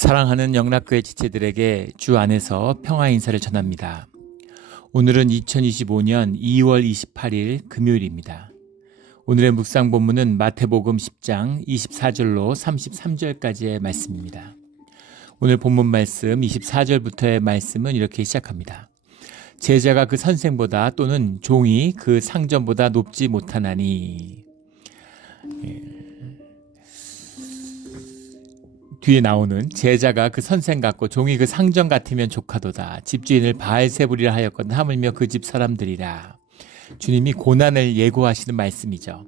사랑하는 영락교회 지체들에게 주 안에서 평화 인사를 전합니다. 오늘은 2025년 2월 28일 금요일입니다. 오늘의 묵상 본문은 마태복음 10장 24절로 33절까지의 말씀입니다. 오늘 본문 말씀 24절부터의 말씀은 이렇게 시작합니다. 제자가 그 선생보다 또는 종이 그 상전보다 높지 못하나니. 뒤에 나오는 제자가 그 선생 같고 종이 그 상전 같으면 족하도다. 집주인을 바알세불이라 하였거든 하물며 그 집 사람들이라. 주님이 고난을 예고하시는 말씀이죠.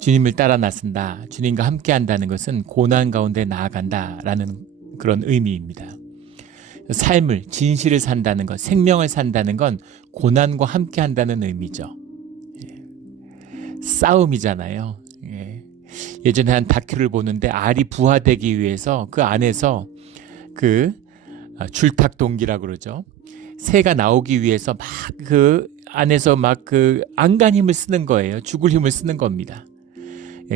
주님을 따라 나선다. 주님과 함께 한다는 것은 고난 가운데 나아간다라는 그런 의미입니다. 삶을, 진실을 산다는 것, 생명을 산다는 건 고난과 함께 한다는 의미죠. 싸움이잖아요. 예전에 한 다큐를 보는데 알이 부화되기 위해서 그 안에서 그 줄탁동기라고 그러죠. 새가 나오기 위해서 막 그 안에서 막 그 안간 힘을 쓰는 거예요. 죽을 힘을 쓰는 겁니다.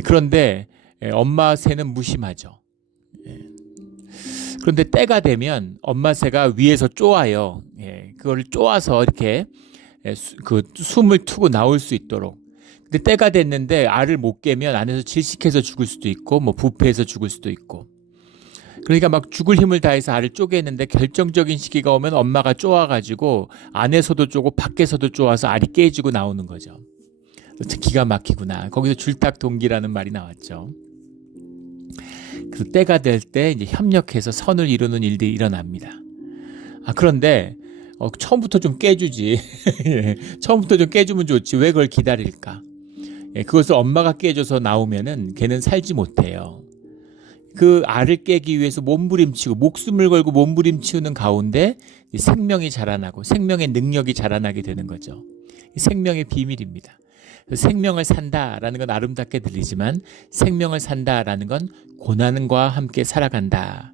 그런데 엄마 새는 무심하죠. 그런데 때가 되면 엄마 새가 위에서 쪼아요. 그걸 쪼아서 이렇게 그 숨을 트고 나올 수 있도록. 근데 때가 됐는데 알을 못 깨면 안에서 질식해서 죽을 수도 있고 뭐 부패해서 죽을 수도 있고. 그러니까 막 죽을 힘을 다해서 알을 쪼개는데 결정적인 시기가 오면 엄마가 쪼아가지고 안에서도 쪼고 밖에서도 쪼아서 알이 깨지고 나오는 거죠. 기가 막히구나. 거기서 줄탁동기라는 말이 나왔죠. 그 때가 될 때 이제 협력해서 선을 이루는 일들이 일어납니다. 그런데 처음부터 좀 깨주지. 처음부터 좀 깨주면 좋지. 왜 그걸 기다릴까? 그것을 엄마가 깨줘서 나오면은 걔는 살지 못해요. 그 알을 깨기 위해서 몸부림치고 목숨을 걸고 몸부림치는 가운데 생명이 자라나고 생명의 능력이 자라나게 되는 거죠. 생명의 비밀입니다. 생명을 산다라는 건 아름답게 들리지만 생명을 산다라는 건 고난과 함께 살아간다.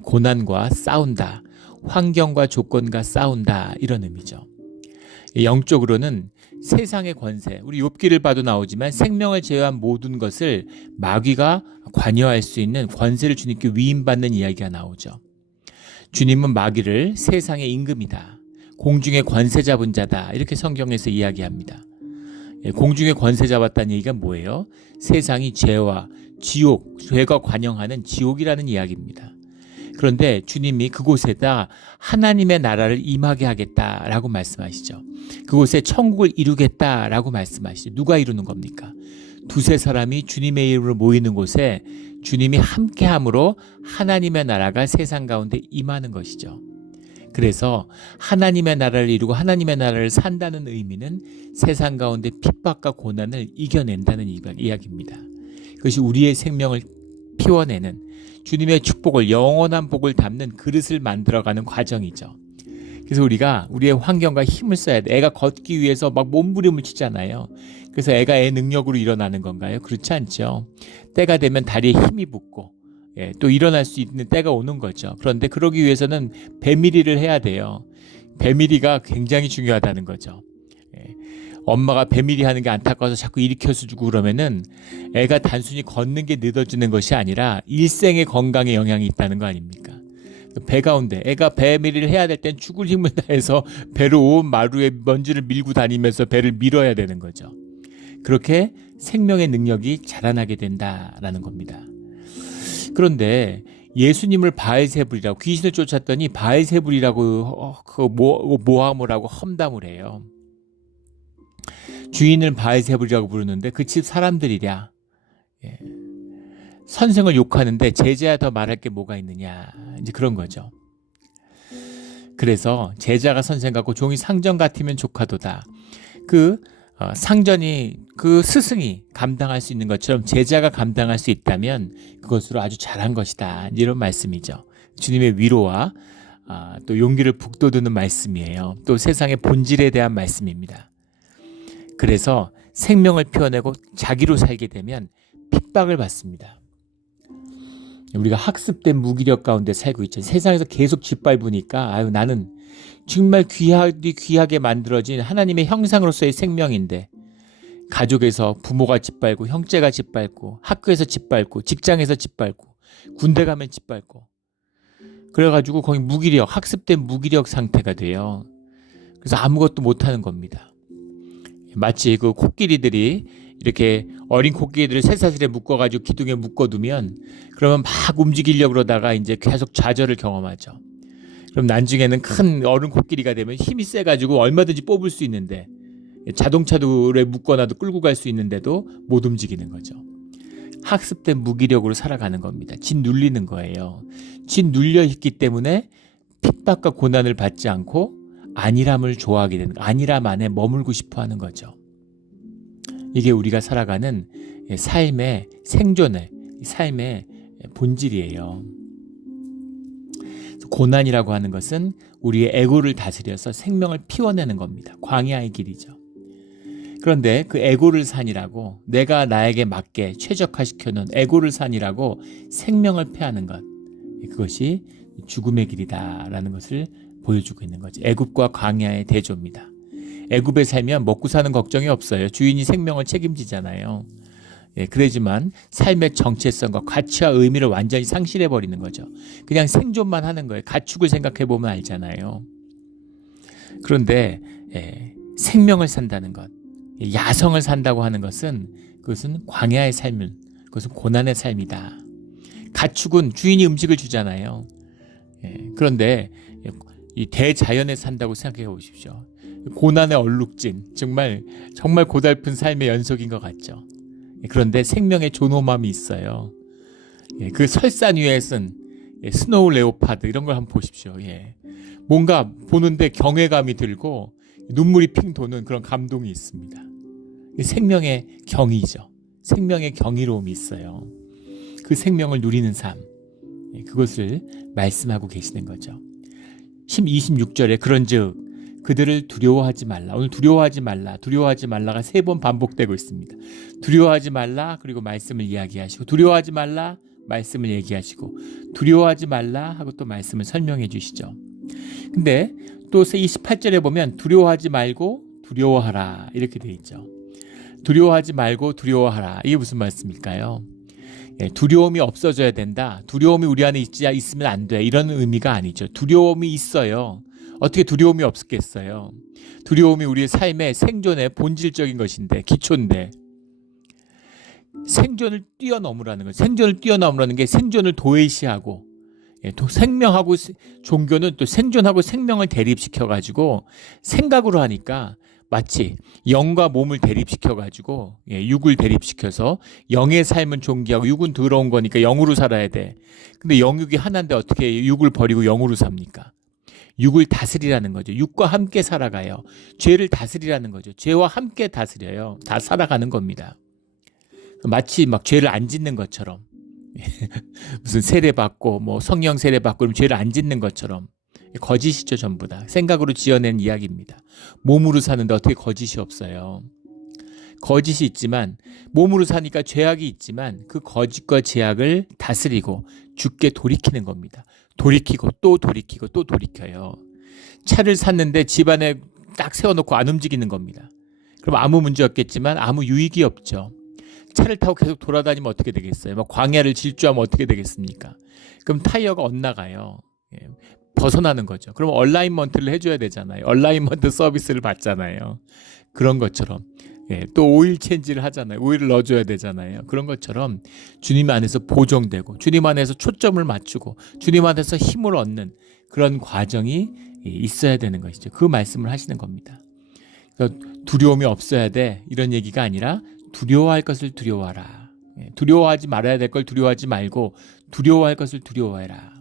고난과 싸운다. 환경과 조건과 싸운다. 이런 의미죠. 영적으로는 세상의 권세, 우리 욥기를 봐도 나오지만 생명을 제외한 모든 것을 마귀가 관여할 수 있는 권세를 주님께 위임받는 이야기가 나오죠. 주님은 마귀를 세상의 임금이다. 공중의 권세 잡은 자다. 이렇게 성경에서 이야기합니다. 공중의 권세 잡았다는 얘기가 뭐예요? 세상이 죄와 지옥, 죄가 관영하는 지옥이라는 이야기입니다. 그런데 주님이 그곳에다 하나님의 나라를 임하게 하겠다라고 말씀하시죠. 그곳에 천국을 이루겠다라고 말씀하시죠. 누가 이루는 겁니까? 두세 사람이 주님의 이름으로 모이는 곳에 주님이 함께함으로 하나님의 나라가 세상 가운데 임하는 것이죠. 그래서 하나님의 나라를 이루고 하나님의 나라를 산다는 의미는 세상 가운데 핍박과 고난을 이겨낸다는 이야기입니다. 그것이 우리의 생명을 피워내는 주님의 축복을, 영원한 복을 담는 그릇을 만들어가는 과정이죠. 그래서 우리가 우리의 환경과 힘을 써야 돼. 애가 걷기 위해서 막 몸부림을 치잖아요. 그래서 애가 애 능력으로 일어나는 건가요? 그렇지 않죠. 때가 되면 다리에 힘이 붙고 또 일어날 수 있는 때가 오는 거죠. 그런데 그러기 위해서는 배밀이를 해야 돼요. 배밀이가 굉장히 중요하다는 거죠. 엄마가 배밀이 하는 게 안타까워서 자꾸 일으켜서 주고 그러면은 애가 단순히 걷는 게 늦어지는 것이 아니라 일생의 건강에 영향이 있다는 거 아닙니까? 배 가운데 애가 배밀이를 해야 될 땐 죽을 힘을 다해서 배를 온 마루에 먼지를 밀고 다니면서 배를 밀어야 되는 거죠. 그렇게 생명의 능력이 자라나게 된다라는 겁니다. 그런데 예수님을 바알세불이라고 귀신을 쫓았더니 바알세불이라고 모함을 하고 험담을 해요. 주인을 바알세불이라고 부르는데 그 집 사람들이랴. 선생을 욕하는데 제자야 더 말할 게 뭐가 있느냐. 이제 그런 거죠. 그래서 제자가 선생 같고 종이 상전 같으면 족하도다. 상전이 그 스승이 감당할 수 있는 것처럼 제자가 감당할 수 있다면 그것으로 아주 잘한 것이다. 이런 말씀이죠. 주님의 위로와 또 용기를 북돋우는 말씀이에요. 또 세상의 본질에 대한 말씀입니다. 그래서 생명을 피워내고 자기로 살게 되면 핍박을 받습니다. 우리가 학습된 무기력 가운데 살고 있죠. 세상에서 계속 짓밟으니까 나는 정말 귀하게 만들어진 하나님의 형상으로서의 생명인데 가족에서 부모가 짓밟고 형제가 짓밟고 학교에서 짓밟고 직장에서 짓밟고 군대 가면 짓밟고 그래가지고 거의 무기력, 학습된 무기력 상태가 돼요. 그래서 아무것도 못하는 겁니다. 마치 그 코끼리들이 이렇게 어린 코끼리들을 쇠사슬에 묶어가지고 기둥에 묶어두면 그러면 막 움직이려고 그러다가 이제 계속 좌절을 경험하죠. 그럼 나중에는 큰 어른 코끼리가 되면 힘이 세가지고 얼마든지 뽑을 수 있는데 자동차도에 묶어놔도 끌고 갈 수 있는데도 못 움직이는 거죠. 학습된 무기력으로 살아가는 겁니다. 짓눌리는 거예요. 짓눌려 있기 때문에 핍박과 고난을 받지 않고 안일함을 좋아하게 되는, 안일함 안에 머물고 싶어 하는 거죠. 이게 우리가 살아가는 삶의 생존의 삶의 본질이에요. 고난이라고 하는 것은 우리의 에고를 다스려서 생명을 피워내는 겁니다. 광야의 길이죠. 그런데 그 에고를 산이라고, 내가 나에게 맞게 최적화시켜놓은 에고를 산이라고 생명을 패하는 것, 그것이 죽음의 길이다라는 것을 보여주고 있는 거죠. 애굽과 광야의 대조입니다. 애굽에 살면 먹고 사는 걱정이 없어요. 주인이 생명을 책임지잖아요. 그러지만 삶의 정체성과 가치와 의미를 완전히 상실해버리는 거죠. 그냥 생존만 하는 거예요. 가축을 생각해보면 알잖아요. 그런데 생명을 산다는 것, 야성을 산다고 하는 것은, 그것은 광야의 삶을, 그것은 고난의 삶이다. 가축은 주인이 음식을 주잖아요. 그런데 이 대자연에 산다고 생각해 보십시오. 고난의 얼룩진, 정말 고달픈 삶의 연속인 것 같죠. 그런데 생명의 존엄함이 있어요. 그 설산 위에 쓴 스노우 레오파드 이런 걸 한번 보십시오. 뭔가 보는데 경외감이 들고 눈물이 핑 도는 그런 감동이 있습니다. 생명의 경이죠. 생명의 경이로움이 있어요. 그 생명을 누리는 삶, 그것을 말씀하고 계시는 거죠. 26절에 그런즉 그들을 두려워하지 말라. 오늘 두려워하지 말라, 두려워하지 말라가 3번 반복되고 있습니다. 두려워하지 말라, 그리고 말씀을 이야기하시고, 두려워하지 말라, 말씀을 얘기하시고, 두려워하지 말라 하고 또 말씀을 설명해 주시죠. 근데 또 28절에 보면 두려워하지 말고 두려워하라 이렇게 돼 있죠. 두려워하지 말고 두려워하라, 이게 무슨 말씀일까요? 두려움이 없어져야 된다, 두려움이 우리 안에 있으면 안 돼, 이런 의미가 아니죠. 두려움이 있어요. 어떻게 두려움이 없겠어요? 두려움이 우리의 삶의 생존의 본질적인 것인데, 기초인데, 생존을 뛰어넘으라는 것, 생존을 뛰어넘으라는 게 생존을 도외시하고, 생명하고 종교는 또 생존하고 생명을 대립시켜가지고 생각으로 하니까 마치 영과 몸을 대립시켜가지고, 육을 대립시켜서 영의 삶은 존귀하고 육은 더러운 거니까 영으로 살아야 돼. 근데 영육이 하나인데 어떻게 육을 버리고 영으로 삽니까? 육을 다스리라는 거죠. 육과 함께 살아가요. 죄를 다스리라는 거죠. 죄와 함께 다스려요. 다 살아가는 겁니다. 마치 막 죄를 안 짓는 것처럼, 무슨 세례받고 뭐 성령 세례받고 그럼 죄를 안 짓는 것처럼, 거짓이죠. 전부 다 생각으로 지어낸 이야기입니다. 몸으로 사는데 어떻게 거짓이 없어요? 거짓이 있지만, 몸으로 사니까 죄악이 있지만 그 거짓과 죄악을 다스리고 주께 돌이키는 겁니다. 돌이키고 또 돌이키고 또 돌이켜요. 차를 샀는데 집안에 딱 세워놓고 안 움직이는 겁니다. 그럼 아무 문제 없겠지만 아무 유익이 없죠. 차를 타고 계속 돌아다니면 어떻게 되겠어요? 막 광야를 질주하면 어떻게 되겠습니까? 그럼 타이어가 엇나가요. 벗어나는 거죠. 그럼 얼라인먼트를 해줘야 되잖아요. 얼라인먼트 서비스를 받잖아요. 그런 것처럼, 또 오일 체인지를 하잖아요. 오일을 넣어줘야 되잖아요. 그런 것처럼 주님 안에서 보정되고, 주님 안에서 초점을 맞추고, 주님 안에서 힘을 얻는 그런 과정이 있어야 되는 것이죠. 그 말씀을 하시는 겁니다. 그래서 두려움이 없어야 돼, 이런 얘기가 아니라 두려워할 것을 두려워하라. 두려워하지 말아야 될 걸 두려워하지 말고 두려워할 것을 두려워해라.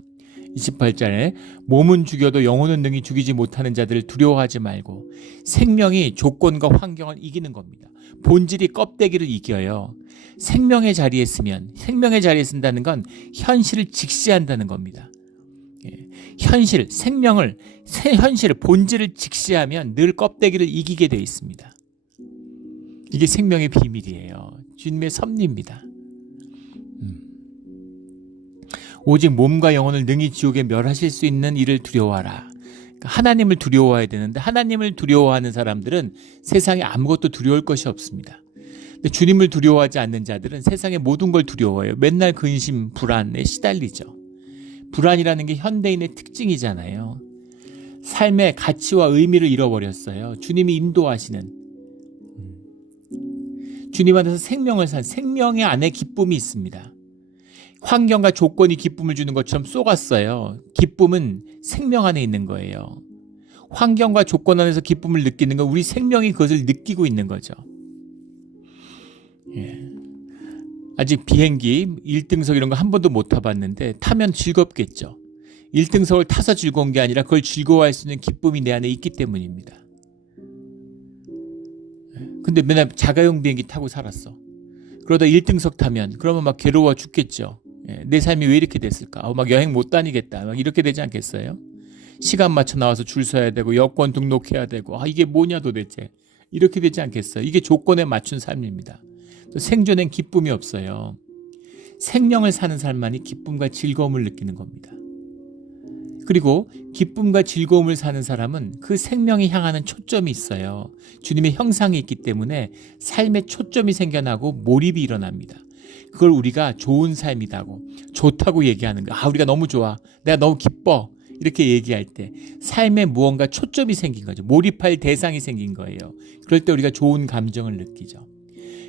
28절에 몸은 죽여도 영혼은 능히 죽이지 못하는 자들을 두려워하지 말고, 생명이 조건과 환경을 이기는 겁니다. 본질이 껍데기를 이겨요. 생명의 자리에 쓰면, 생명의 자리에 쓴다는 건 현실을 직시한다는 겁니다. 현실, 생명을, 현실을, 본질을 직시하면 늘 껍데기를 이기게 되어 있습니다. 이게 생명의 비밀이에요. 주님의 섭리입니다. 오직 몸과 영혼을 능히 지옥에 멸하실 수 있는 이를 두려워하라. 그러니까 하나님을 두려워해야 되는데, 하나님을 두려워하는 사람들은 세상에 아무것도 두려울 것이 없습니다. 근데 주님을 두려워하지 않는 자들은 세상의 모든 걸 두려워해요. 맨날 근심, 불안에 시달리죠. 불안이라는 게 현대인의 특징이잖아요. 삶의 가치와 의미를 잃어버렸어요. 주님이 인도하시는, 주님 안에서 생명을 산 생명의 안에 기쁨이 있습니다. 환경과 조건이 기쁨을 주는 것처럼 속았어요. 기쁨은 생명 안에 있는 거예요. 환경과 조건 안에서 기쁨을 느끼는 건 우리 생명이 그것을 느끼고 있는 거죠. 예. 아직 비행기 1등석 이런 거 한 번도 못 타봤는데 타면 즐겁겠죠. 1등석을 타서 즐거운 게 아니라 그걸 즐거워할 수 있는 기쁨이 내 안에 있기 때문입니다. 근데 맨날 자가용 비행기 타고 살았어. 그러다 1등석 타면 그러면 막 괴로워 죽겠죠. 내 삶이 왜 이렇게 됐을까? 막 여행 못 다니겠다. 막 이렇게 되지 않겠어요? 시간 맞춰 나와서 줄 서야 되고 여권 등록해야 되고 이게 뭐냐 도대체. 이렇게 되지 않겠어요? 이게 조건에 맞춘 삶입니다. 또 생존엔 기쁨이 없어요. 생명을 사는 삶만이 기쁨과 즐거움을 느끼는 겁니다. 그리고 기쁨과 즐거움을 사는 사람은 그 생명이 향하는 초점이 있어요. 주님의 형상이 있기 때문에 삶에 초점이 생겨나고 몰입이 일어납니다. 그걸 우리가 좋은 삶이다고, 좋다고 얘기하는 거야. 우리가 너무 좋아. 내가 너무 기뻐. 이렇게 얘기할 때 삶에 무언가 초점이 생긴 거죠. 몰입할 대상이 생긴 거예요. 그럴 때 우리가 좋은 감정을 느끼죠.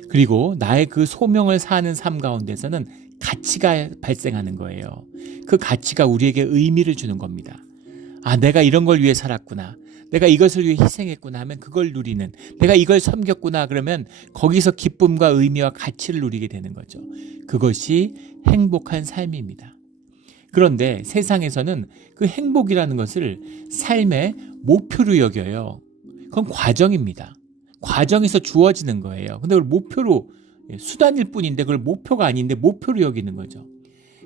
그리고 나의 그 소명을 사는 삶 가운데서는 가치가 발생하는 거예요. 그 가치가 우리에게 의미를 주는 겁니다. 내가 이런 걸 위해 살았구나. 내가 이것을 위해 희생했구나 하면 그걸 누리는, 내가 이걸 섬겼구나 그러면 거기서 기쁨과 의미와 가치를 누리게 되는 거죠. 그것이 행복한 삶입니다. 그런데 세상에서는 그 행복이라는 것을 삶의 목표로 여겨요. 그건 과정입니다. 과정에서 주어지는 거예요. 근데 그걸 목표로, 수단일 뿐인데 그걸 목표가 아닌데 목표로 여기는 거죠.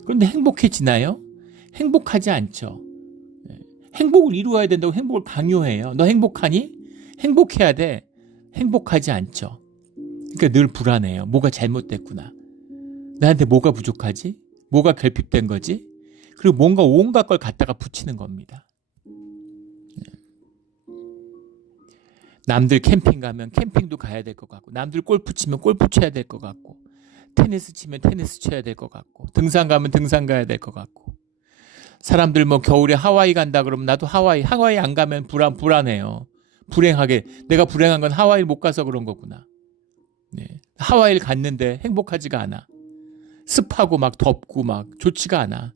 그런데 행복해지나요? 행복하지 않죠. 행복을 이루어야 된다고 행복을 강요해요. 너 행복하니? 행복해야 돼. 행복하지 않죠. 그러니까 늘 불안해요. 뭐가 잘못됐구나. 나한테 뭐가 부족하지? 뭐가 결핍된 거지? 그리고 뭔가 온갖 걸 갖다가 붙이는 겁니다. 남들 캠핑 가면 캠핑도 가야 될 것 같고, 남들 골프 치면 골프 쳐야 될 것 같고, 테니스 치면 테니스 쳐야 될 것 같고, 등산 가면 등산 가야 될 것 같고, 사람들 뭐 겨울에 하와이 간다 그러면 나도 하와이 안 가면 불안해요. 불행하게, 내가 불행한 건 하와이를 못 가서 그런 거구나. 하와이를 갔는데 행복하지가 않아. 습하고 막 덥고 막 좋지가 않아.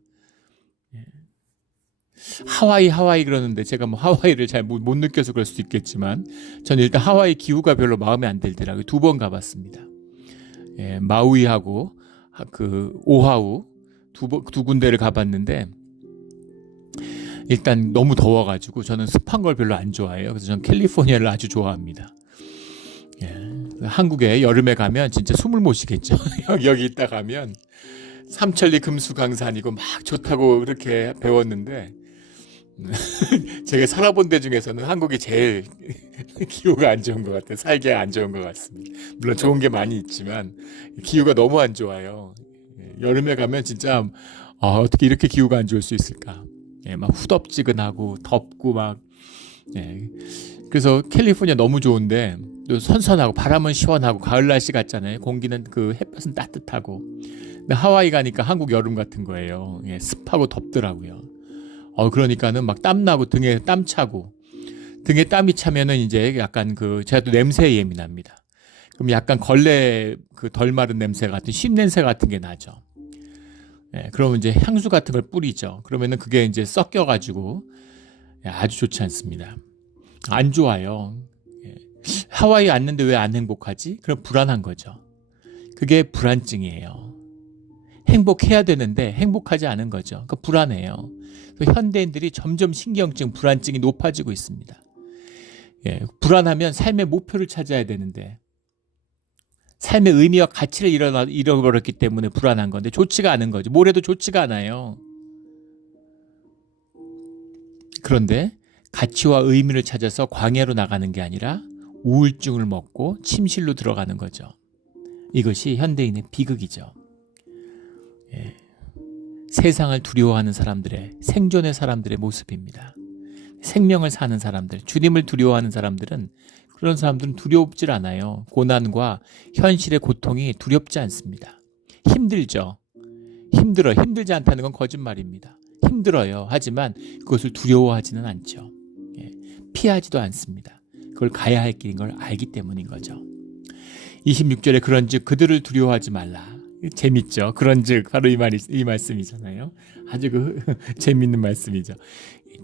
하와이 그러는데 제가 뭐 하와이를 잘 못 느껴서 그럴 수도 있겠지만 저는 일단 하와이 기후가 별로 마음에 안 들더라고요. 2번 가봤습니다. 마우이하고 그 오하우 두 군데를 가봤는데 일단 너무 더워가지고 저는 습한 걸 별로 안 좋아해요. 그래서 저는 캘리포니아를 아주 좋아합니다. 한국에 여름에 가면 진짜 숨을 못 쉬겠죠. 여기 있다 가면 삼천리 금수강산이고 막 좋다고 그렇게 배웠는데 제가 살아본 데 중에서는 한국이 제일 기후가 안 좋은 것 같아요. 살기 안 좋은 것 같습니다. 물론 좋은 게 많이 있지만 기후가 너무 안 좋아요. 여름에 가면 진짜 어떻게 이렇게 기후가 안 좋을 수 있을까. 막 후덥지근하고 덥고 막 그래서 캘리포니아 너무 좋은데 또 선선하고 바람은 시원하고 가을 날씨 같잖아요. 공기는 그 햇볕은 따뜻하고. 근데 하와이 가니까 한국 여름 같은 거예요. 습하고 덥더라고요. 그러니까는 막 땀나고 등에 땀 차고, 등에 땀이 차면은 이제 약간 제가 또 냄새에 예민합니다. 그럼 약간 걸레 덜 마른 냄새 같은 쉰 냄새 같은 게 나죠. 그러면 이제 향수 같은 걸 뿌리죠. 그러면은 그게 이제 섞여가지고 아주 좋지 않습니다. 안 좋아요. 하와이 왔는데 왜 안 행복하지? 그럼 불안한 거죠. 그게 불안증이에요. 행복해야 되는데 행복하지 않은 거죠. 그러니까 불안해요. 현대인들이 점점 신경증, 불안증이 높아지고 있습니다. 불안하면 삶의 목표를 찾아야 되는데 삶의 의미와 가치를 잃어버렸기 때문에 불안한 건데 좋지가 않은 거죠. 뭘 해도 좋지가 않아요. 그런데 가치와 의미를 찾아서 광야로 나가는 게 아니라 우울증을 먹고 침실로 들어가는 거죠. 이것이 현대인의 비극이죠. 세상을 두려워하는 사람들의, 생존의 사람들의 모습입니다. 생명을 사는 사람들, 주님을 두려워하는 사람들은, 그런 사람들은 두렵질 않아요. 고난과 현실의 고통이 두렵지 않습니다. 힘들죠. 힘들지 않다는 건 거짓말입니다. 힘들어요. 하지만 그것을 두려워하지는 않죠. 예, 피하지도 않습니다. 그걸 가야 할 길인 걸 알기 때문인 거죠. 26절에 그런즉 그들을 두려워하지 말라. 재밌죠. 그런즉 바로 이 말씀이잖아요. 아주 재밌는 말씀이죠.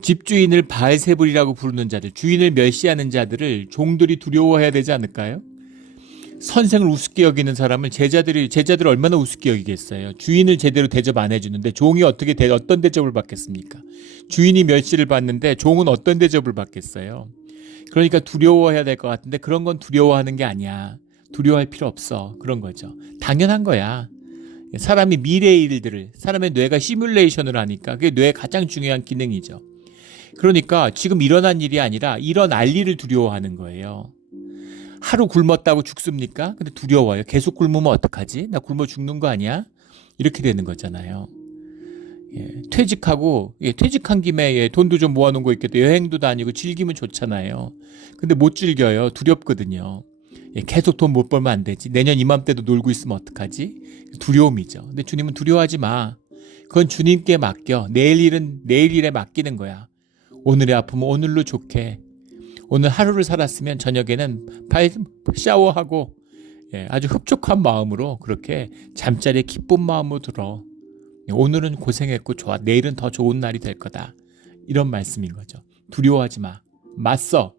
집주인을 바알세불이라고 부르는 자들, 주인을 멸시하는 자들을 종들이 두려워해야 되지 않을까요? 선생을 우습게 여기는 사람을 제자들이 얼마나 우습게 여기겠어요. 주인을 제대로 대접 안 해주는데 종이 어떤 대접을 받겠습니까? 주인이 멸시를 받는데 종은 어떤 대접을 받겠어요? 그러니까 두려워해야 될 것 같은데 그런 건 두려워하는 게 아니야. 두려워할 필요 없어. 그런 거죠. 당연한 거야. 사람이 미래의 일들을, 사람의 뇌가 시뮬레이션을 하니까 그게 뇌의 가장 중요한 기능이죠. 그러니까 지금 일어난 일이 아니라 일어날 일을 두려워하는 거예요. 하루 굶었다고 죽습니까? 근데 두려워요. 계속 굶으면 어떡하지? 나 굶어 죽는 거 아니야? 이렇게 되는 거잖아요. 퇴직한 김에 돈도 좀 모아놓은 거 있겠다. 여행도 다니고 즐기면 좋잖아요. 근데 못 즐겨요. 두렵거든요. 계속 돈 못 벌면 안 되지. 내년 이맘때도 놀고 있으면 어떡하지? 두려움이죠. 근데 주님은 두려워하지 마. 그건 주님께 맡겨. 내일 일에 맡기는 거야. 오늘의 아픔은 오늘로 좋게. 오늘 하루를 살았으면 저녁에는 샤워하고 아주 흡족한 마음으로 그렇게 잠자리에 기쁜 마음으로 들어. 오늘은 고생했고 좋아. 내일은 더 좋은 날이 될 거다. 이런 말씀인 거죠. 두려워하지 마. 맞서.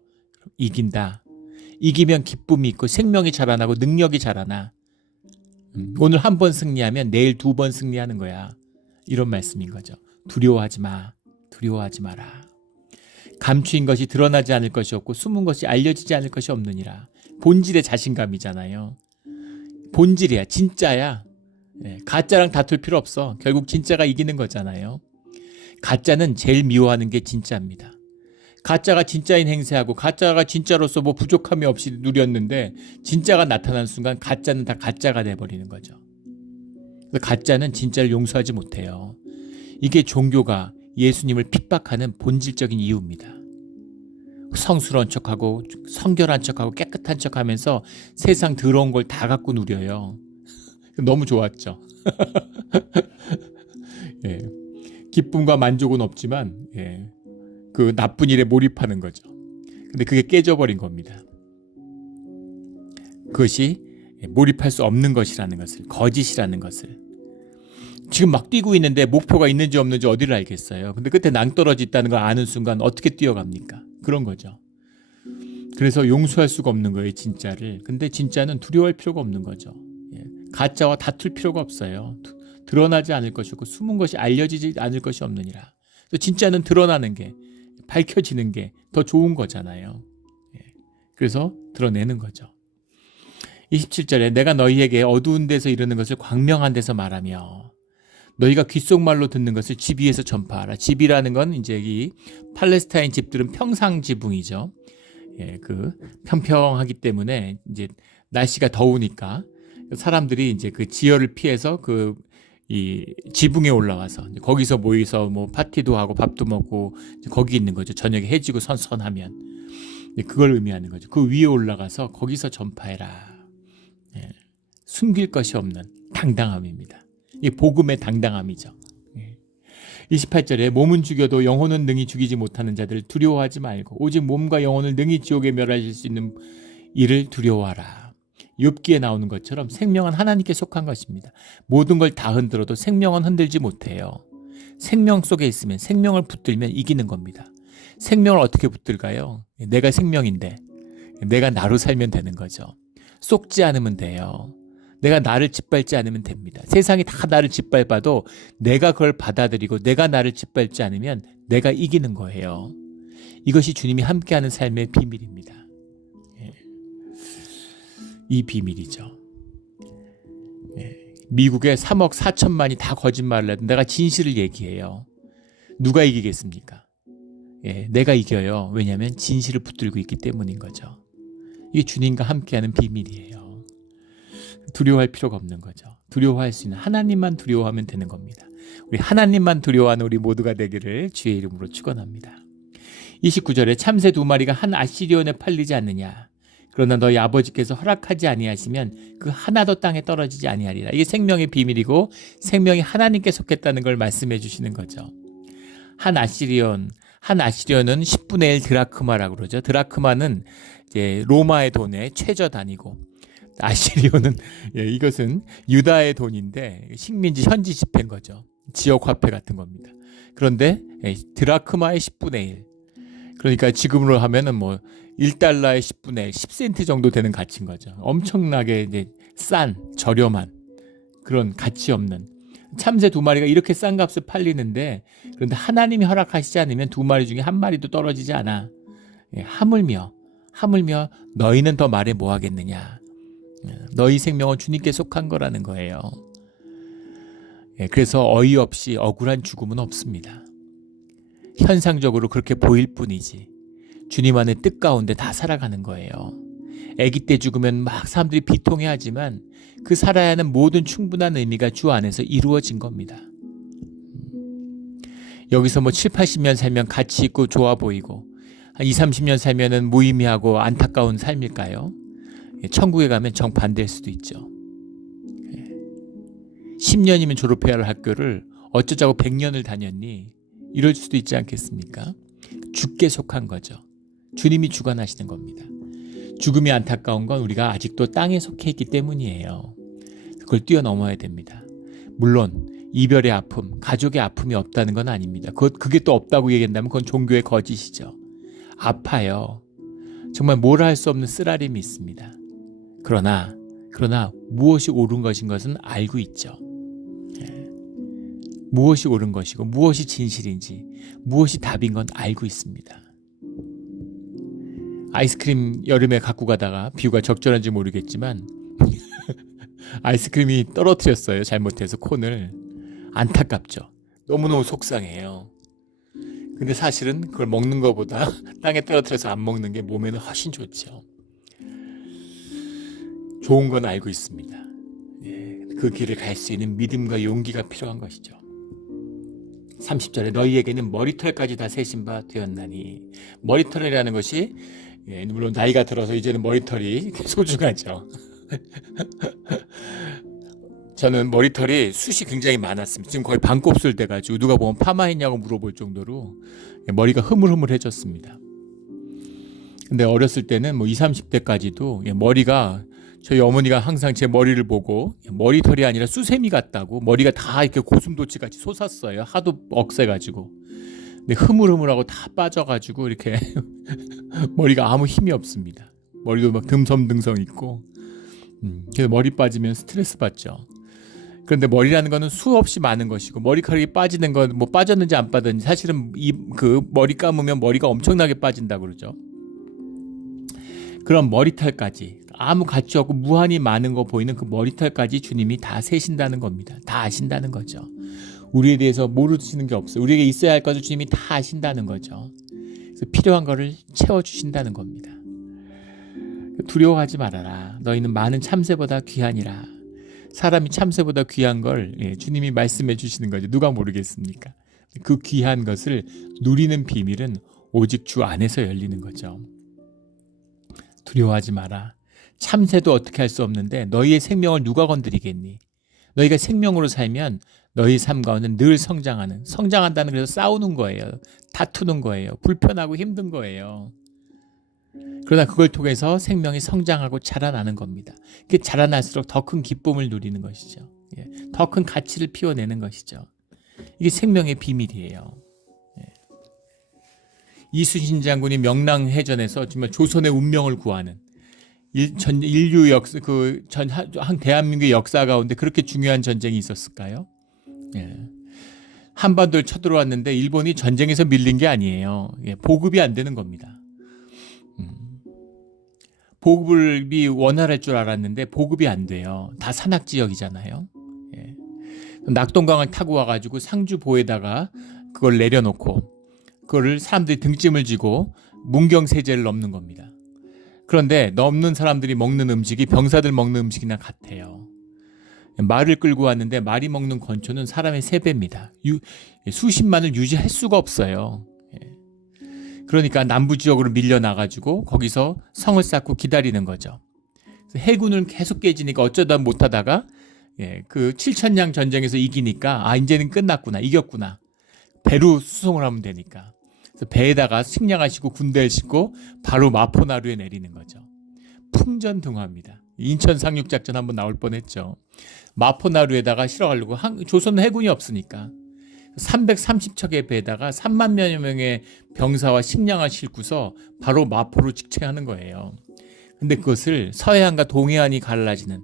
이긴다. 이기면 기쁨이 있고 생명이 자라나고 능력이 자라나. 오늘 한 번 승리하면 내일 2번 승리하는 거야. 이런 말씀인 거죠. 두려워하지 마. 두려워하지 마라. 감추인 것이 드러나지 않을 것이 없고 숨은 것이 알려지지 않을 것이 없느니라. 본질의 자신감이잖아요. 본질이야. 진짜야. 가짜랑 다툴 필요 없어. 결국 진짜가 이기는 거잖아요. 가짜는 제일 미워하는 게 진짜입니다. 가짜가 진짜인 행세하고 가짜가 진짜로서 뭐 부족함이 없이 누렸는데 진짜가 나타난 순간 가짜는 다 가짜가 돼버리는 거죠. 가짜는 진짜를 용서하지 못해요. 이게 종교가 예수님을 핍박하는 본질적인 이유입니다. 성스러운 척하고 성결한 척하고 깨끗한 척하면서 세상 더러운 걸 다 갖고 누려요. 너무 좋았죠. 기쁨과 만족은 없지만 그 나쁜 일에 몰입하는 거죠. 근데 그게 깨져버린 겁니다. 그것이 몰입할 수 없는 것이라는 것을, 거짓이라는 것을. 지금 막 뛰고 있는데 목표가 있는지 없는지 어디를 알겠어요. 근데 끝에 낭떠러지 있다는 걸 아는 순간 어떻게 뛰어갑니까? 그런 거죠. 그래서 용서할 수가 없는 거예요, 진짜를. 근데 진짜는 두려워할 필요가 없는 거죠. 가짜와 다툴 필요가 없어요. 드러나지 않을 것이고 숨은 것이 알려지지 않을 것이 없느니라. 진짜는 드러나는 게, 밝혀지는 게 더 좋은 거잖아요. 그래서 드러내는 거죠. 27절에 내가 너희에게 어두운 데서 이르는 것을 광명한 데서 말하며 너희가 귓속말로 듣는 것을 집 위에서 전파하라. 집이라는 건 이제 이 팔레스타인 집들은 평상 지붕이죠. 그 평평하기 때문에 이제 날씨가 더우니까 사람들이 이제 그 지열을 피해서 이 지붕에 올라가서 거기서 모여서 뭐 파티도 하고 밥도 먹고 거기 있는 거죠. 저녁에 해지고 선선하면 그걸 의미하는 거죠. 그 위에 올라가서 거기서 전파해라. 숨길 것이 없는 당당함입니다. 이 복음의 당당함이죠. 28절에 몸은 죽여도 영혼은 능히 죽이지 못하는 자들 두려워하지 말고 오직 몸과 영혼을 능히 지옥에 멸하실 수 있는 이를 두려워하라. 욥기에 나오는 것처럼 생명은 하나님께 속한 것입니다. 모든 걸 다 흔들어도 생명은 흔들지 못해요. 생명 속에 있으면 생명을 붙들면 이기는 겁니다. 생명을 어떻게 붙들까요? 내가 생명인데 내가 나로 살면 되는 거죠. 속지 않으면 돼요. 내가 나를 짓밟지 않으면 됩니다. 세상이 다 나를 짓밟아도 내가 그걸 받아들이고 내가 나를 짓밟지 않으면 내가 이기는 거예요. 이것이 주님이 함께하는 삶의 비밀입니다. 이 비밀이죠. 미국의 3억 4천만이 다 거짓말을 해도 내가 진실을 얘기해요. 누가 이기겠습니까? 내가 이겨요. 왜냐하면 진실을 붙들고 있기 때문인 거죠. 이게 주님과 함께하는 비밀이에요. 두려워할 필요가 없는 거죠. 두려워할 수 있는 하나님만 두려워하면 되는 겁니다. 우리 하나님만 두려워하는 우리 모두가 되기를 주의 이름으로 축원합니다. 29절에 참새 2마리가 한 아시리온에 팔리지 않느냐. 그러나 너희 아버지께서 허락하지 아니하시면 그 하나도 땅에 떨어지지 아니하리라. 이게 생명의 비밀이고 생명이 하나님께 속했다는 걸 말씀해 주시는 거죠. 한 아시리온은 10분의 1 드라크마라고 그러죠. 드라크마는 이제 로마의 돈의 최저 단위고, 아시리온은 이것은 유다의 돈인데 식민지 현지 지폐인 거죠. 지역 화폐 같은 겁니다. 그런데 드라크마의 10분의 1. 그러니까 지금으로 하면은 뭐 1달러의 10분의 1, 10센트 정도 되는 가치인 거죠. 엄청나게 이제 싼, 저렴한 그런 가치 없는 참새 2마리가 이렇게 싼 값에 팔리는데, 그런데 하나님이 허락하시지 않으면 2마리 중에 1마리도 떨어지지 않아. 하물며 너희는 더 말해 뭐 하겠느냐. 너희 생명은 주님께 속한 거라는 거예요. 그래서 어이없이 억울한 죽음은 없습니다. 현상적으로 그렇게 보일 뿐이지 주님 안의 뜻 가운데 다 살아가는 거예요. 아기 때 죽으면 막 사람들이 비통해하지만 그 살아야 하는 모든 충분한 의미가 주 안에서 이루어진 겁니다. 여기서 뭐 7, 80년 살면 가치 있고 좋아 보이고 한 2, 30년 살면은 무의미하고 안타까운 삶일까요? 천국에 가면 정반대일 수도 있죠. 10년이면 졸업해야 할 학교를 어쩌자고 100년을 다녔니? 이럴 수도 있지 않겠습니까? 주께 속한 거죠. 주님이 주관하시는 겁니다. 죽음이 안타까운 건 우리가 아직도 땅에 속해 있기 때문이에요. 그걸 뛰어넘어야 됩니다. 물론 이별의 아픔, 가족의 아픔이 없다는 건 아닙니다. 그게 또 없다고 얘기한다면 그건 종교의 거짓이죠. 아파요. 정말 뭘 할 수 없는 쓰라림이 있습니다. 그러나 무엇이 옳은 것인 것은 알고 있죠. 무엇이 옳은 것이고 무엇이 진실인지, 무엇이 답인 건 알고 있습니다. 아이스크림 여름에 갖고 가다가 비유가 적절한지 모르겠지만 아이스크림이 떨어뜨렸어요. 잘못해서 콘을. 안타깝죠. 너무너무 속상해요. 근데 사실은 그걸 먹는 것보다 땅에 떨어뜨려서 안 먹는 게 몸에는 훨씬 좋죠. 좋은 건 알고 있습니다. 그 길을 갈 수 있는 믿음과 용기가 필요한 것이죠. 30절에 너희에게는 머리털까지 다 세신 바 되었나니, 머리털이라는 것이 물론 나이가 들어서 이제는 머리털이 소중하죠. 저는 머리털이 숱이 굉장히 많았습니다. 지금 거의 반곱슬 돼가지고 누가 보면 파마했냐고 물어볼 정도로 머리가 흐물흐물해졌습니다. 근데 어렸을 때는 뭐 20, 30대까지도 머리가, 저희 어머니가 항상 제 머리를 보고 머리털이 아니라 수세미 같다고, 머리가 다 이렇게 고슴도치 같이 솟았어요. 하도 억세가지고. 근데 흐물흐물하고 다 빠져가지고 이렇게 머리가 아무 힘이 없습니다. 머리도 막 듬성듬성 있고. 그래서 머리 빠지면 스트레스 받죠. 그런데 머리라는 거는 수없이 많은 것이고, 머리카락이 빠지는 건 뭐 빠졌는지 안 빠졌는지, 사실은 그 머리 감으면 머리가 엄청나게 빠진다고 그러죠. 그런 머리털까지, 아무 가치 없고 무한히 많은 거 보이는 그 머리털까지 주님이 다 세신다는 겁니다. 다 아신다는 거죠. 우리에 대해서 모르시는 게 없어요. 우리에게 있어야 할 것을 주님이 다 아신다는 거죠. 그래서 필요한 거를 채워주신다는 겁니다. 두려워하지 말아라. 너희는 많은 참새보다 귀하니라. 사람이 참새보다 귀한 걸 주님이 말씀해 주시는 거죠. 누가 모르겠습니까? 그 귀한 것을 누리는 비밀은 오직 주 안에서 열리는 거죠. 두려워하지 마라. 참새도 어떻게 할 수 없는데 너희의 생명을 누가 건드리겠니? 너희가 생명으로 살면 너희 삶 가운데 늘 성장한다는, 그래서 싸우는 거예요. 다투는 거예요. 불편하고 힘든 거예요. 그러나 그걸 통해서 생명이 성장하고 자라나는 겁니다. 그게 자라날수록 더 큰 기쁨을 누리는 것이죠. 더 큰 가치를 피워내는 것이죠. 이게 생명의 비밀이에요. 이순신 장군이 명랑해전에서 정말 조선의 운명을 구하는, 인류 역사, 대한민국의 역사 가운데 그렇게 중요한 전쟁이 있었을까요? 한반도를 쳐들어왔는데 일본이 전쟁에서 밀린 게 아니에요. 보급이 안 되는 겁니다. 보급이 원활할 줄 알았는데 보급이 안 돼요. 다 산악 지역이잖아요. 낙동강을 타고 와가지고 상주보에다가 그걸 내려놓고 그거를 사람들이 등짐을 지고 문경세제를 넘는 겁니다. 그런데 넘는 사람들이 먹는 음식이 병사들 먹는 음식이나 같아요. 말을 끌고 왔는데 말이 먹는 건초는 사람의 3배입니다. 수십만을 유지할 수가 없어요. 그러니까 남부 지역으로 밀려나가지고 거기서 성을 쌓고 기다리는 거죠. 해군을 계속 깨지니까 어쩌다 못하다가 그 7천량 전쟁에서 이기니까 이제는 끝났구나, 이겼구나. 배로 수송을 하면 되니까. 그래서 배에다가 식량을 싣고 군대를 싣고 바로 마포나루에 내리는 거죠. 풍전등화입니다. 인천 상륙작전 한번 나올 뻔했죠. 마포나루에다가 실어가려고 조선 해군이 없으니까 330척의 배에다가 3만여 명의 병사와 식량을 싣고서 바로 마포로 직행하는 거예요. 근데 그것을 서해안과 동해안이 갈라지는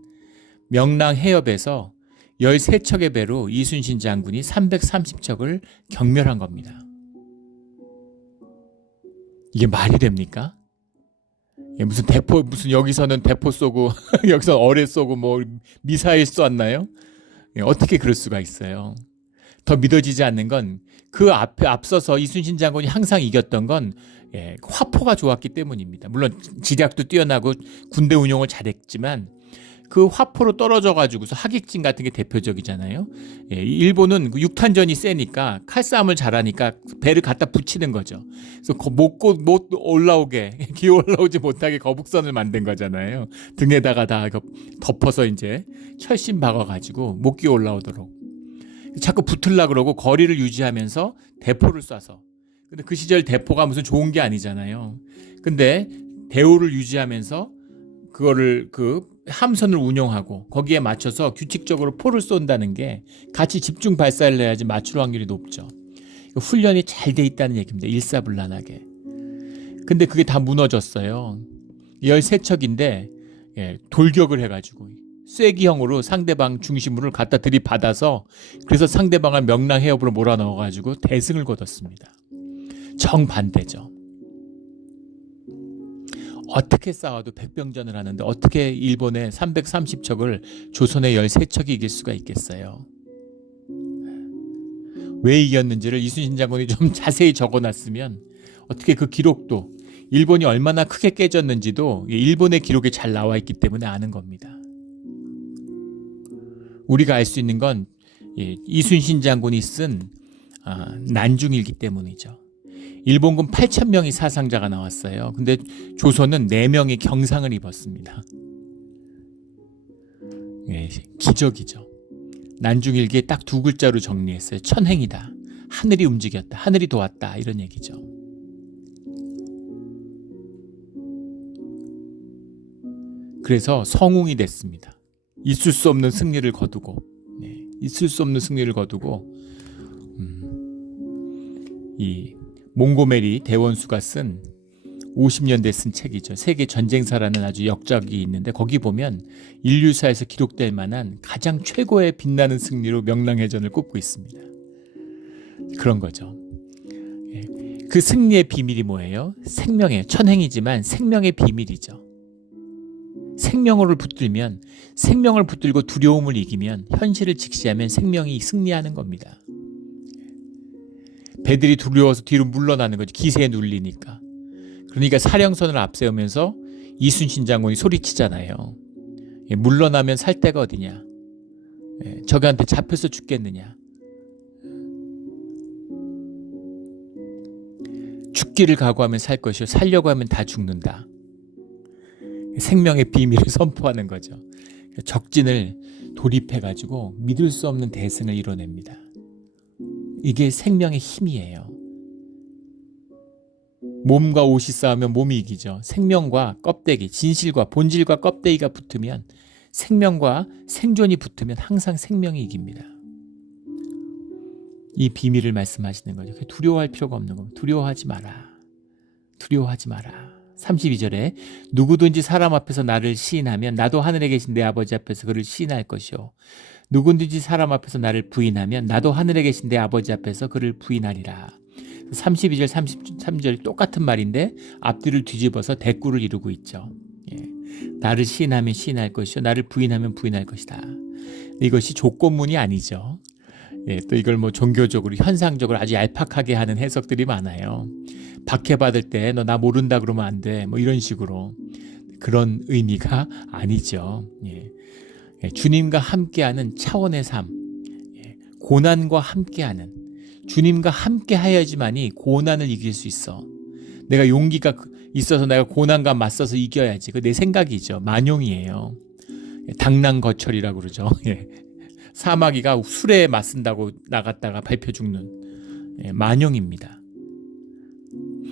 명랑 해협에서 13척의 배로 이순신 장군이 330척을 경멸한 겁니다. 이게 말이 됩니까? 무슨 여기서는 대포 쏘고 여기서 어뢰 쏘고 뭐 미사일 쏘았나요? 어떻게 그럴 수가 있어요? 더 믿어지지 않는 건 그 앞서서 이순신 장군이 항상 이겼던 건 화포가 좋았기 때문입니다. 물론 지략도 뛰어나고 군대 운용을 잘했지만 그 화포로 떨어져 가지고서 하객진 같은 게 대표적이잖아요. 일본은 육탄전이 세니까 칼싸움을 잘하니까 배를 갖다 붙이는 거죠. 그래서 못 올라오게 기어 올라오지 못하게 거북선을 만든 거잖아요. 등에다가 다 덮어서 이제 철심 박아 가지고 못 기어 올라오도록. 자꾸 붙으려고 그러고 거리를 유지하면서 대포를 쏴서. 근데 그 시절 대포가 무슨 좋은 게 아니잖아요. 근데 대우를 유지하면서 그거를 함선을 운용하고 거기에 맞춰서 규칙적으로 포를 쏜다는 게 같이 집중 발사를 해야지 맞출 확률이 높죠. 훈련이 잘 돼 있다는 얘기입니다. 일사불란하게. 근데 그게 다 무너졌어요. 13척인데 돌격을 해가지고 쐐기형으로 상대방 중심으로 갖다 들이받아서 그래서 상대방을 명랑 해협으로 몰아넣어가지고 대승을 거뒀습니다. 정반대죠. 어떻게 싸워도 백병전을 하는데 어떻게 일본의 330척을 조선의 13척이 이길 수가 있겠어요. 왜 이겼는지를 이순신 장군이 좀 자세히 적어놨으면 어떻게 그 기록도 일본이 얼마나 크게 깨졌는지도 일본의 기록에 잘 나와 있기 때문에 아는 겁니다. 우리가 알 수 있는 건 이순신 장군이 쓴 난중일기 때문이죠. 일본군 8,000명이 사상자가 나왔어요. 근데 조선은 4명이 경상을 입었습니다. 기적이죠. 난중일기에 딱 2글자로 정리했어요. 천행이다. 하늘이 움직였다. 하늘이 도왔다. 이런 얘기죠. 그래서 성웅이 됐습니다. 있을 수 없는 승리를 거두고 이 몽고메리 대원수가 쓴 50년대 쓴 책이죠. 세계 전쟁사라는 아주 역작이 있는데 거기 보면 인류사에서 기록될 만한 가장 최고의 빛나는 승리로 명랑해전을 꼽고 있습니다. 그런 거죠. 그 승리의 비밀이 뭐예요? 생명의 천행이지만 생명의 비밀이죠. 생명을 붙들고 두려움을 이기면 현실을 직시하면 생명이 승리하는 겁니다. 배들이 두려워서 뒤로 물러나는 거죠. 기세에 눌리니까. 그러니까 사령선을 앞세우면서 이순신 장군이 소리치잖아요. 물러나면 살 데가 어디냐. 저기한테 잡혀서 죽겠느냐. 죽기를 각오하면 살 것이요 살려고 하면 다 죽는다. 생명의 비밀을 선포하는 거죠. 적진을 돌입해가지고 믿을 수 없는 대승을 이뤄냅니다. 이게 생명의 힘이에요. 몸과 옷이 싸우면 몸이 이기죠. 생명과 껍데기, 진실과 본질과 껍데기가 붙으면 생명과 생존이 붙으면 항상 생명이 이깁니다. 이 비밀을 말씀하시는 거죠. 두려워할 필요가 없는 겁니다. 두려워하지 마라. 32절에 누구든지 사람 앞에서 나를 시인하면 나도 하늘에 계신 내 아버지 앞에서 그를 시인할 것이요 누구든지 사람 앞에서 나를 부인하면 나도 하늘에 계신 내 아버지 앞에서 그를 부인하리라. 32절 33절 똑같은 말인데 앞뒤를 뒤집어서 대꾸를 이루고 있죠. 나를 시인하면 시인할 것이요 나를 부인하면 부인할 것이다. 이것이 조건문이 아니죠. 또 이걸 뭐 종교적으로 현상적으로 아주 얄팍하게 하는 해석들이 많아요. 박해받을 때 너 나 모른다 그러면 안 돼. 뭐 이런 식으로. 그런 의미가 아니죠. 주님과 함께하는 차원의 삶. 고난과 함께하는. 주님과 함께하여야지만이 고난을 이길 수 있어. 내가 용기가 있어서 내가 고난과 맞서서 이겨야지. 그 내 생각이죠. 만용이에요. 당랑거철이라고 그러죠. 사마귀가 술에 맞선다고 나갔다가 밟혀 죽는. 만용입니다.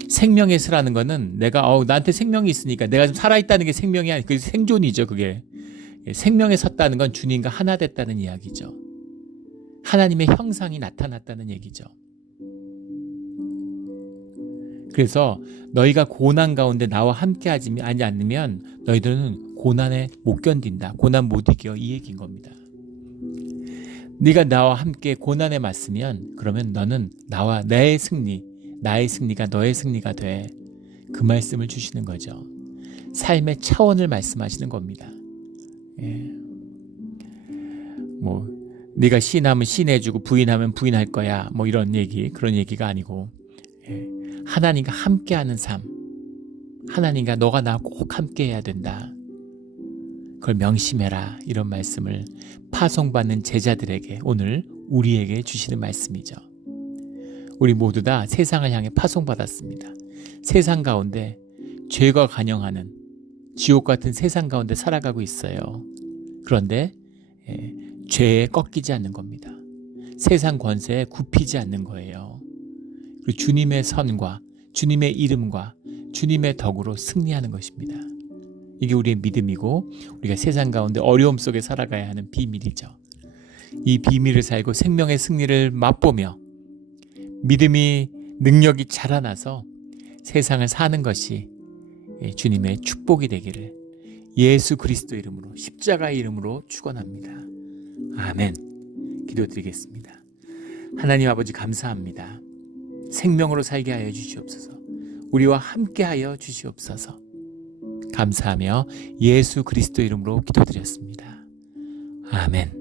생명의 수라는 거는 내가 나한테 생명이 있으니까 내가 좀 살아있다는 게 생명이 아니고 그게 생존이죠. 그게 생명에 섰다는 건 주님과 하나 됐다는 이야기죠. 하나님의 형상이 나타났다는 얘기죠. 그래서 너희가 고난 가운데 나와 함께 하지 않으면 너희들은 고난에 못 견딘다. 고난 못 이겨. 이 얘기인 겁니다. 네가 나와 함께 고난에 맞으면 그러면 너는 나의 승리가 너의 승리가 돼. 그 말씀을 주시는 거죠. 삶의 차원을 말씀하시는 겁니다. 네가 시인하면 시인해주고 부인하면 부인할 거야. 이런 얘기, 그런 얘기가 아니고 하나님과 함께하는 삶, 하나님과 너가 나와 꼭 함께해야 된다. 그걸 명심해라. 이런 말씀을 파송받는 제자들에게 오늘 우리에게 주시는 말씀이죠. 우리 모두 다 세상을 향해 파송받았습니다. 세상 가운데 죄가 관영하는 지옥 같은 세상 가운데 살아가고 있어요. 그런데 죄에 꺾이지 않는 겁니다. 세상 권세에 굽히지 않는 거예요. 그리고 주님의 선과 주님의 이름과 주님의 덕으로 승리하는 것입니다. 이게 우리의 믿음이고 우리가 세상 가운데 어려움 속에 살아가야 하는 비밀이죠. 이 비밀을 살고 생명의 승리를 맛보며 믿음이 능력이 자라나서 세상을 사는 것이 주님의 축복이 되기를 예수 그리스도 이름으로 십자가의 이름으로 축원합니다. 아멘. 기도드리겠습니다. 하나님 아버지 감사합니다. 생명으로 살게 하여 주시옵소서. 우리와 함께 하여 주시옵소서. 감사하며 예수 그리스도 이름으로 기도드렸습니다. 아멘.